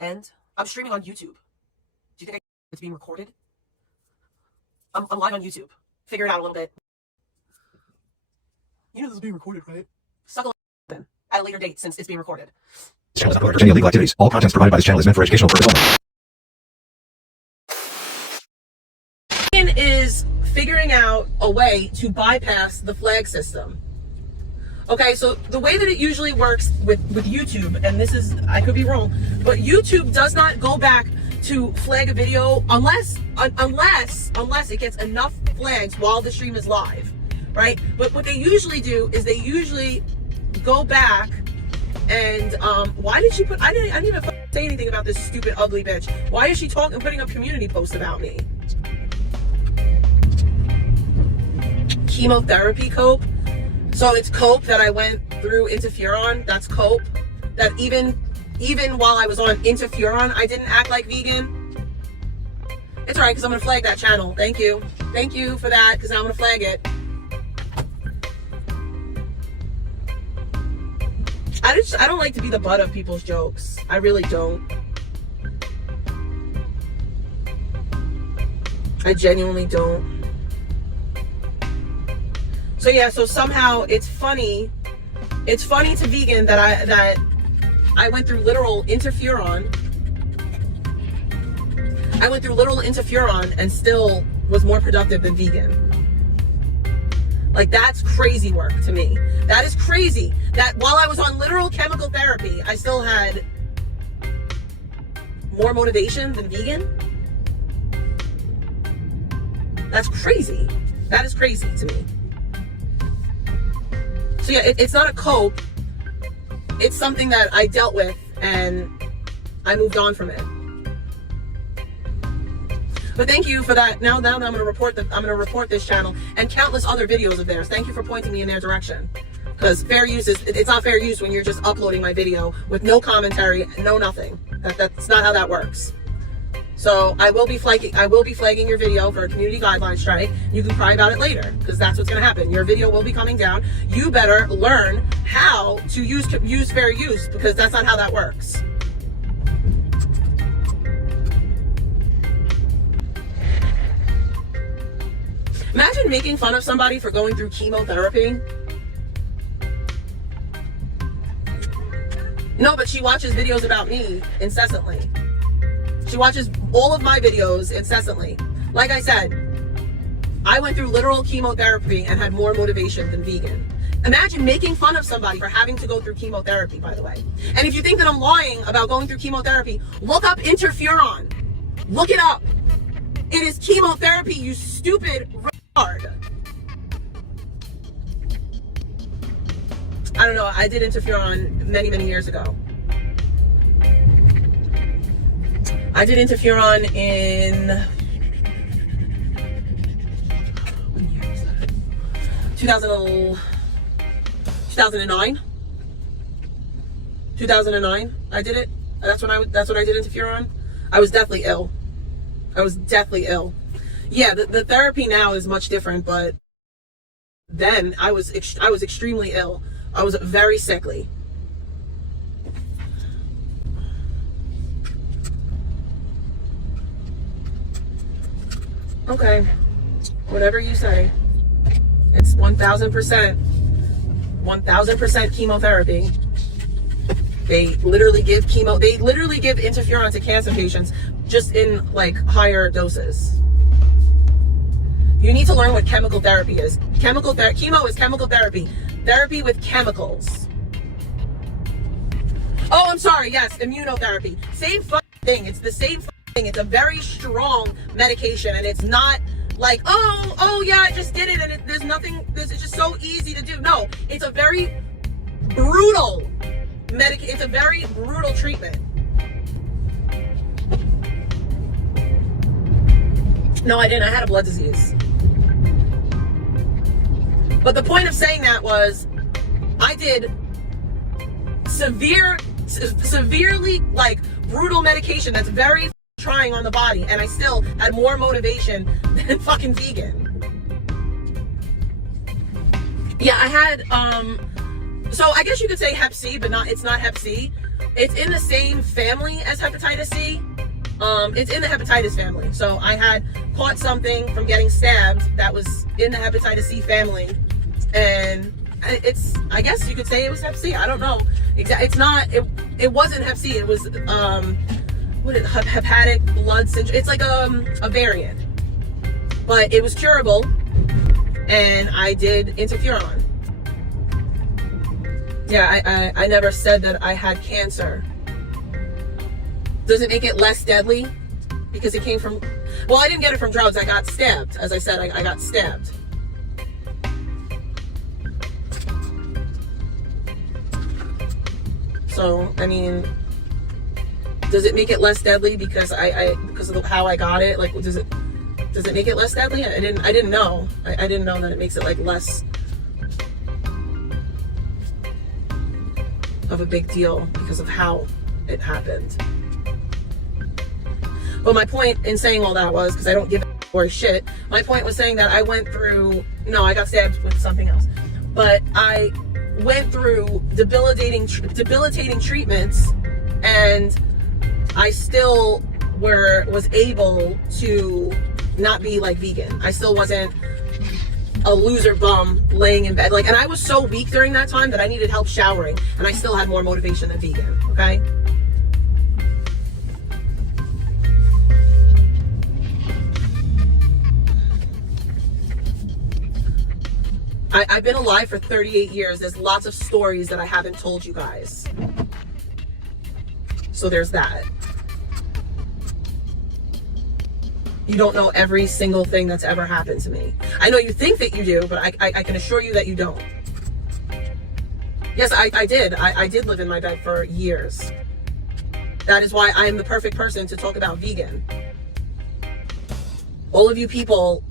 And I'm streaming on YouTube. Do you think it's being recorded? I'm live on YouTube. Figure it out a little bit. You know this is being recorded, right? Suck a then at a later date since it's being recorded. This channel is not promoted for any illegal activities. All contents provided by this channel is meant for educational purposes only. Is figuring out a way to bypass the flag system. Okay, so the way that it usually works with YouTube, and this is, I could be wrong, but YouTube does not go back to flag a video unless it gets enough flags while the stream is live, right? But what they usually do is they usually go back and why did she put, I didn't even say anything about this stupid ugly bitch. Why is she putting up community posts about me? Chemotherapy cope. So it's cope that I went through interferon. That's cope. That even while I was on interferon, I didn't act like vegan. It's alright, because I'm gonna flag that channel. Thank you. Thank you for that, because now I'm gonna flag it. I don't like to be the butt of people's jokes. I really don't. I genuinely don't. So yeah, so somehow it's funny to vegan that I went through literal interferon. I went through literal interferon and still was more productive than vegan. Like, that's crazy work to me. That is crazy. That while I was on literal chemical therapy, I still had more motivation than vegan. That's crazy. That is crazy to me. So yeah, it's not a cope. It's something that I dealt with and I moved on from it. But thank you for that. Now I'm gonna report this channel and countless other videos of theirs. Thank you for pointing me in their direction. Because fair use it's not fair use when you're just uploading my video with no commentary, no nothing. That's not how that works. So I will be flagging your video for a community guideline strike. You can cry about it later, because that's what's going to happen. Your video will be coming down. You better learn how to use fair use, because that's not how that works. Imagine making fun of somebody for going through chemotherapy. No, but she watches videos about me incessantly. She watches all of my videos incessantly. Like I said, I went through literal chemotherapy and had more motivation than vegan. Imagine making fun of somebody for having to go through chemotherapy, by the way. And if you think that I'm lying about going through chemotherapy, look up interferon. Look it up. It is chemotherapy, you stupid retard. I don't know, I did interferon many, many years ago. I did interferon in, what year was that? 2009. 2009. I did it. That's when I did interferon. I was deathly ill. Yeah, the therapy now is much different, but then I was extremely ill. I was very sickly. Okay, whatever you say. It's 1000% chemotherapy. They literally give interferon to cancer patients, just in like higher doses. You need to learn what chemical therapy is. Chemo is chemical therapy. Therapy with chemicals. Oh, I'm sorry, yes, immunotherapy. Same fucking thing. It's the same thing. It's a very strong medication, and it's not like, oh yeah, I just did it, and there's nothing, it's just so easy to do. No, it's a very brutal it's a very brutal treatment. No, I didn't. I had a blood disease. But the point of saying that was, I did severely like brutal medication that's very trying on the body, and I still had more motivation than fucking vegan. Yeah, I had so I guess you could say Hep C, but it's not Hep C. It's in the same family as hepatitis C. It's in the hepatitis family. So I had caught something from getting stabbed that was in the hepatitis C family, and I guess you could say it was hep C. I don't know. It's not. It wasn't hep C. It was hepatic blood syndrome. It's like a variant, but it was curable, and I did interferon. Yeah, I never said that I had cancer. Does it make it less deadly? Because it came from, well, I didn't get it from drugs. I got stabbed. As I said, I got stabbed. So, I mean, does it make it less deadly because because of how I got it? Like, does it make it less deadly? I didn't know. I didn't know that it makes it like less of a big deal because of how it happened. But my point in saying all that was, because I don't give a shit, my point was saying that I went through, no, I got stabbed with something else, but I went through debilitating treatments, and I still was able to not be like vegan. I still wasn't a loser bum laying in bed. Like, and I was so weak during that time that I needed help showering, and I still had more motivation than vegan, okay? I've been alive for 38 years. There's lots of stories that I haven't told you guys. So there's that. You don't know every single thing that's ever happened to me. I know you think that you do, but I can assure you that you don't. Yes, I did. I did live in my bed for years. That is why I am the perfect person to talk about vegan. All of you people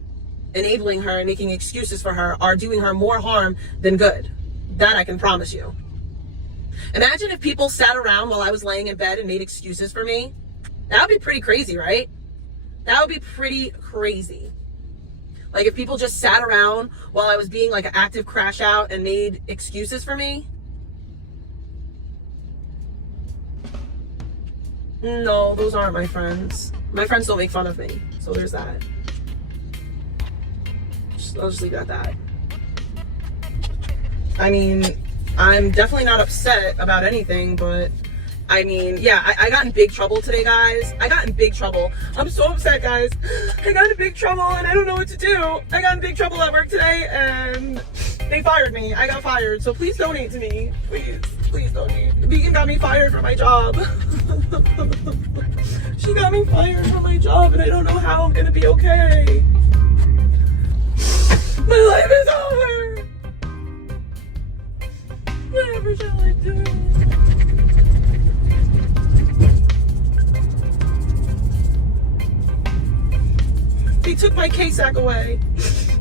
enabling her and making excuses for her are doing her more harm than good. That I can promise you. Imagine if people sat around while I was laying in bed and made excuses for me. That would be pretty crazy, right? That would be pretty crazy. Like if people just sat around while I was being like an active crash out and made excuses for me. No, those aren't my friends. My friends don't make fun of me. So there's that. I'll just leave it at that. I mean, I'm definitely not upset about anything, but I mean, yeah, I got in big trouble today, guys. I got in big trouble. I'm so upset, guys. I got in big trouble and I don't know what to do. I got in big trouble at work today and they fired me. I got fired. So please donate to me. Please donate. Vegan got me fired from my job. She got me fired from my job and I don't know how I'm gonna be okay. My life is over. Whatever shall I do? They took my KSAC away.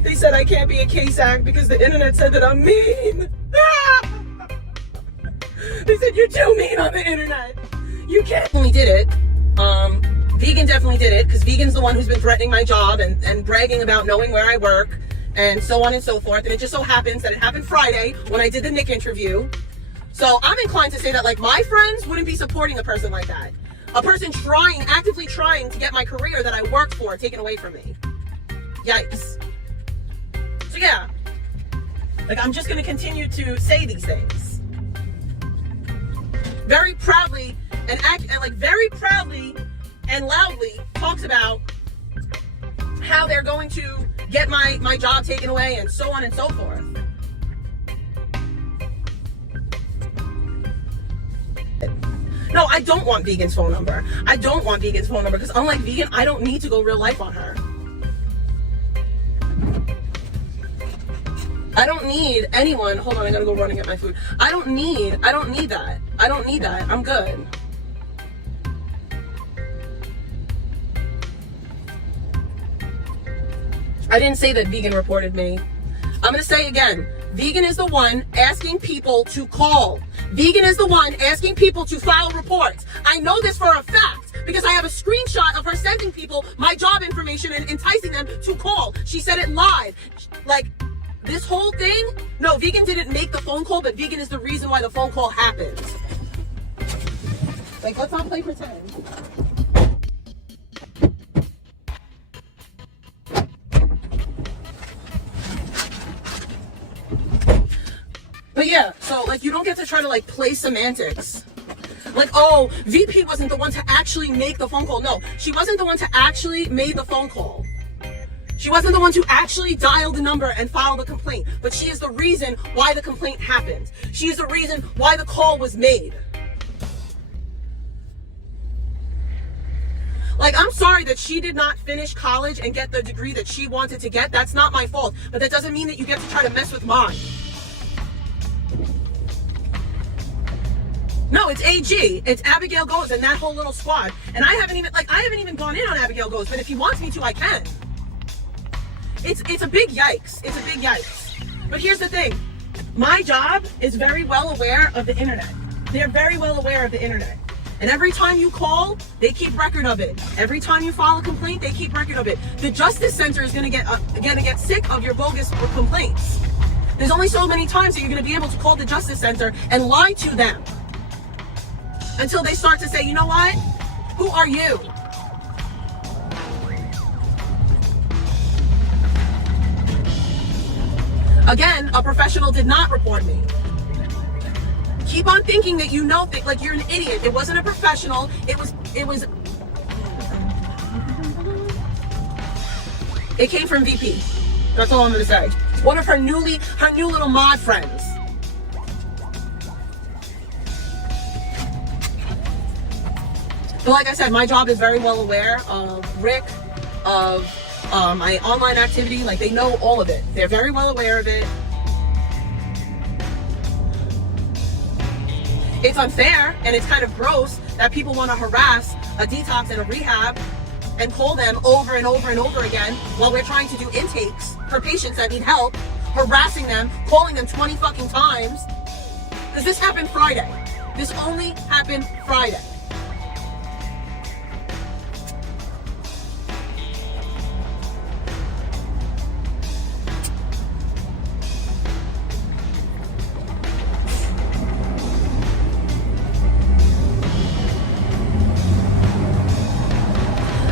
They said I can't be a KSAC because the internet said that I'm mean. They said you're too mean on the internet. You can't. Definitely did it. Vegan definitely did it because Vegan's the one who's been threatening my job and bragging about knowing where I work and so on and so forth. And it just so happens that it happened Friday when I did the Nick interview. So I'm inclined to say that like my friends wouldn't be supporting a person like that. A person actively trying to get my career that I worked for taken away from me. Yikes. So yeah, like I'm just gonna continue to say these things. Very proudly and very proudly and loudly talks about how they're going to get my job taken away and so on and so forth. No, I don't want Vegan's phone number. I don't want Vegan's phone number because unlike Vegan, I don't need to go real life on her. I don't need anyone. Hold on, I gotta go run and get my food. I don't need that. I don't need that. I'm good. I didn't say that Vegan reported me. I'm gonna say again, Vegan is the one asking people to call. Vegan is the one asking people to file reports. I know this for a fact because I have a screenshot of her sending people my job information and enticing them to call. She said it live. Like, this whole thing, no, Vegan didn't make the phone call, but Vegan is the reason why the phone call happened. Like, let's not play pretend. But yeah, so like you don't get to try to like play semantics. Like, oh, VP wasn't the one to actually make the phone call. No, she wasn't the one to actually make the phone call. She wasn't the one to actually dial the number and file the complaint. But she is the reason why the complaint happened. She is the reason why the call was made. Like, I'm sorry that she did not finish college and get the degree that she wanted to get. That's not my fault. But that doesn't mean that you get to try to mess with mine. No, it's AG. It's Abigail Goes and that whole little squad. And I haven't even gone in on Abigail Goes, but if he wants me to, I can. It's a big yikes. It's a big yikes. But here's the thing. My job is very well aware of the internet. They're very well aware of the internet. And every time you call, they keep record of it. Every time you file a complaint, they keep record of it. The Justice Center is gonna get sick of your bogus complaints. There's only so many times that you're gonna be able to call the Justice Center and lie to them. Until they start to say, you know what? Who are you? Again, a professional did not report me. Keep on thinking that you know, like you're an idiot. It wasn't a professional. It came from VP. That's all I'm gonna say. One of her new little mod friends. But like I said, my job is very well aware of Rick, of my online activity. Like, they know all of it. They're very well aware of it. It's unfair and it's kind of gross that people want to harass a detox and a rehab and call them over and over and over again while we're trying to do intakes for patients that need help, harassing them, calling them 20 fucking times. Because this happened Friday. This only happened Friday.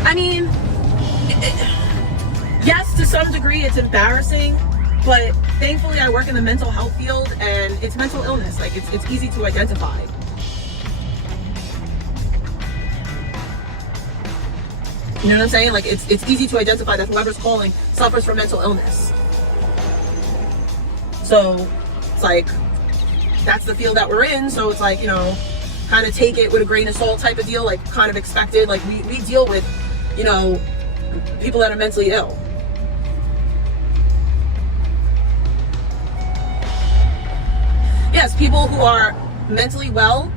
I mean, yes, to some degree it's embarrassing, but thankfully I work in the mental health field and it's mental illness. Like, it's easy to identify. You know what I'm saying? Like, it's easy to identify that whoever's calling suffers from mental illness. So it's like, that's the field that we're in. So it's like, you know, kind of take it with a grain of salt type of deal, like kind of expected. Like, we deal with, you know, people that are mentally ill. Yes, people who are mentally well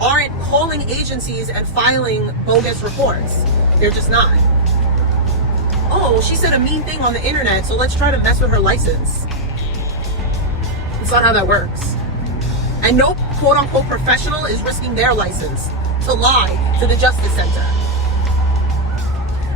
aren't calling agencies and filing bogus reports. They're just not. Oh, she said a mean thing on the internet, so let's try to mess with her license. That's not how that works. And no quote-unquote professional is risking their license to lie to the Justice Center.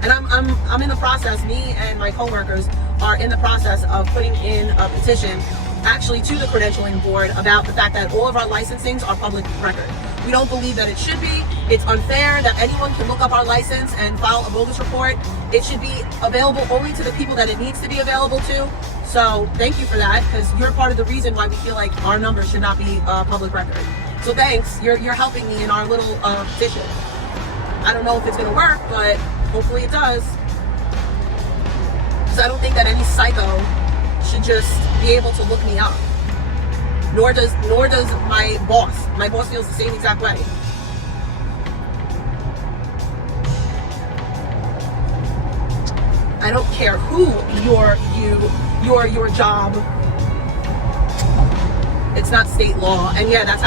And I'm in the process, me and my coworkers are in the process of putting in a petition actually to the credentialing board about the fact that all of our licensings are public record. We don't believe that it should be. It's unfair that anyone can look up our license and file a bogus report. It should be available only to the people that it needs to be available to. So thank you for that, because you're part of the reason why we feel like our numbers should not be public record. So thanks, you're helping me in our little petition. I don't know if it's gonna work, but hopefully it does. Because I don't think that any psycho should just be able to look me up. Nor does my boss. My boss feels the same exact way. I don't care who your job. It's not state law. And yeah, that's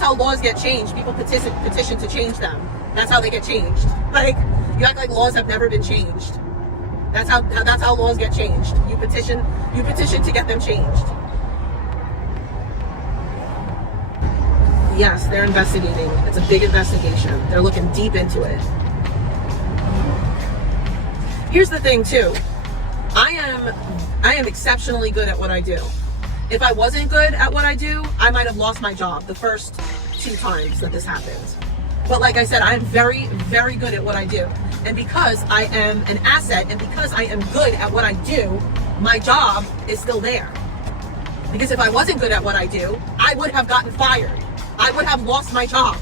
how laws get changed. People petition to change them. That's how they get changed. Like, you act like laws have never been changed. That's how laws get changed. You petition to get them changed. Yes, they're investigating. It's a big investigation. They're looking deep into it. Here's the thing too. I am exceptionally good at what I do. If I wasn't good at what I do, I might have lost my job the first 2 times that this happened. But like I said, I am very, very good at what I do. And because I am an asset and because I am good at what I do, my job is still there. Because if I wasn't good at what I do, I would have gotten fired. I would have lost my job.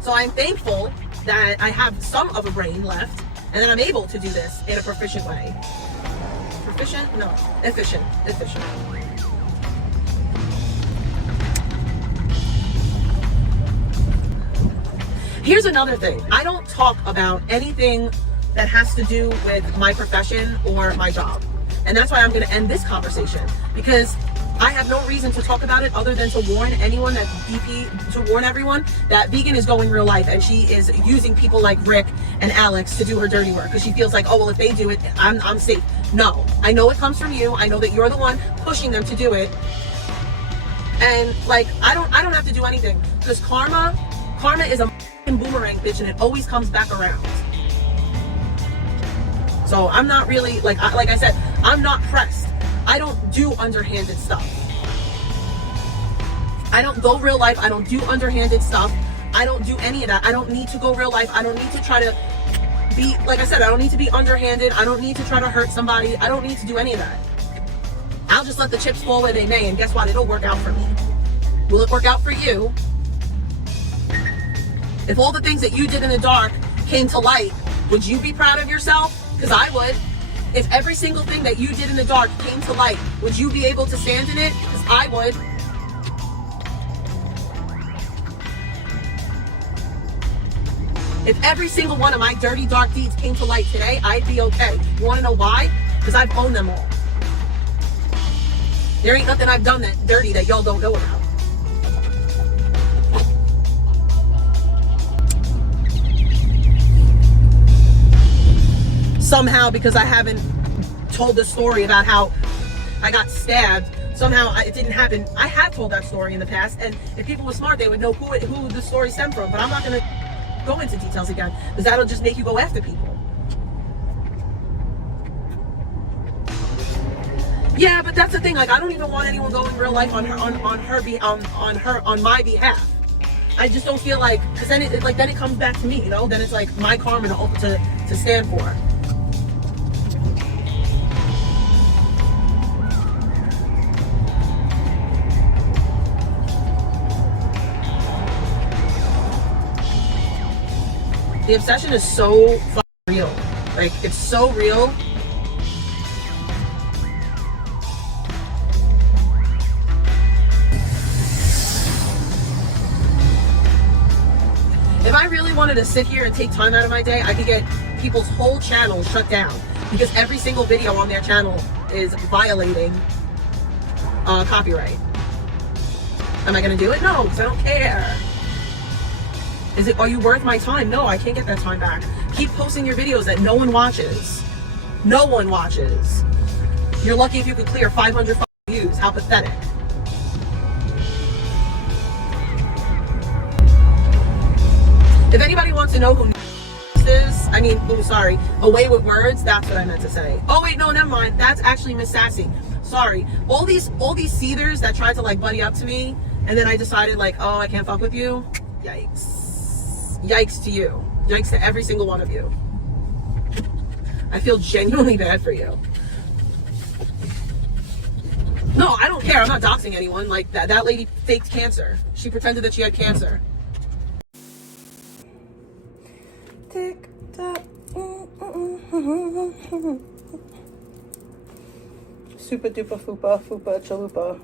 So I'm thankful that I have some of a brain left and that I'm able to do this in a proficient way. Proficient? No. Efficient. Efficient. Here's another thing. I don't talk about anything that has to do with my profession or my job. And that's why I'm going to end this conversation, because I have no reason to talk about it other than to warn anyone that to warn everyone that vegan is going real life and she is using people like Rick and Alex to do her dirty work because she feels like, oh, well, if they do it, I'm safe. No, I know it comes from you. I know that you're the one pushing them to do it. And like, I don't have to do anything because karma is a boomerang, bitch, and it always comes back around. So I'm not really like I said, I'm not pressed. I don't do underhanded stuff. I don't go real life. I don't do underhanded stuff. I don't do any of that. I don't need to go real life. I don't need to try to be, like I said, I don't need to be underhanded. I don't need to try to hurt somebody. I don't need to do any of that. I'll just let the chips fall where they may, and guess what? It'll work out for me. Will it work out for you? If all the things that you did in the dark came to light, would you be proud of yourself? Because I would. If every single thing that you did in the dark came to light, would you be able to stand in it? Because I would. If every single one of my dirty, dark deeds came to light today, I'd be okay. You want to know why? Because I've owned them all. There ain't nothing I've done that dirty that y'all don't know about. Somehow, because I haven't told the story about how I got stabbed, somehow it didn't happen. I have told that story in the past, and if people were smart, they would know who the story stemmed from. But I'm not going to go into details again, because that'll just make you go after people. Yeah, but that's the thing. Like, I don't even want anyone going real life on my behalf. I just don't feel like, because then it comes back to me, you know. Then it's like my karma to stand for. The obsession is so fucking real. Like, it's so real. If I really wanted to sit here and take time out of my day, I could get people's whole channel shut down because every single video on their channel is violating copyright. Am I gonna do it? No, because I don't care. Are you worth my time? No, I can't get that time back. Keep posting your videos that no one watches. No one watches. You're lucky if you could clear 500 views. How pathetic. If anybody wants to know who is, Away with Words, that's what I meant to say. Oh wait, no, never mind. That's actually Miss Sassy. Sorry. All these seethers that tried to like buddy up to me, and then I decided like, oh, I can't fuck with you. Yikes. Yikes to you. Yikes to every single one of you. I feel genuinely bad for you. No, I don't care. I'm not doxing anyone. Like, that lady faked cancer. She pretended that she had cancer. Tick tock. Super duper fupa chalupa.